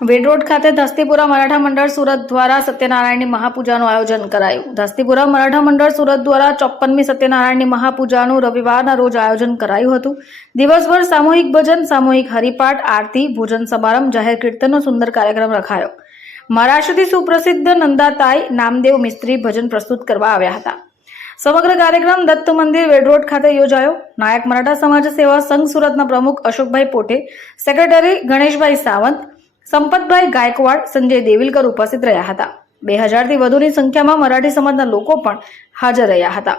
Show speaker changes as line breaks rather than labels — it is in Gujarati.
વેડ રોડ ખાતે ધસ્તીપુરા મરાઠા મંડળ સુરત દ્વારા સત્યનારાયણની મહાપૂજાનું આયોજન કરાયું. ધસ્તીપુરા મરાઠા મંડળ સુરત દ્વારા ચોપ્પનમી સત્યનારાયણની મહાપૂજાનું રવિવારના રોજ આયોજન કરાયું હતું. દિવસભર સામૂહિક ભજન, સામૂહિક હરિપાઠ, આરતી, ભોજન સમારંભ, જાહેર કીર્તનનો સુંદર કાર્યક્રમ રખાયો. મહારાષ્ટ્રથી સુપ્રસિદ્ધ નંદાતાઈ નામદેવ મિસ્ત્રી ભજન પ્રસ્તુત કરવા આવ્યા હતા. સમગ્ર કાર્યક્રમ દત્ત મંદિર વેડ રોડ ખાતે યોજાયો. નાયક મરાઠા સમાજ સેવા સંઘ સુરતના પ્રમુખ અશોકભાઈ પોટે સેક્રેટરી ગણેશભાઈ સાવંત સંપતભાઈ ગાયકવાડ, સંજય દેવિલકર ઉપસ્થિત રહ્યા હતા. બે હજારથી વધુની સંખ્યામાં મરાઠી સમાજના લોકો પણ હાજર રહ્યા હતા.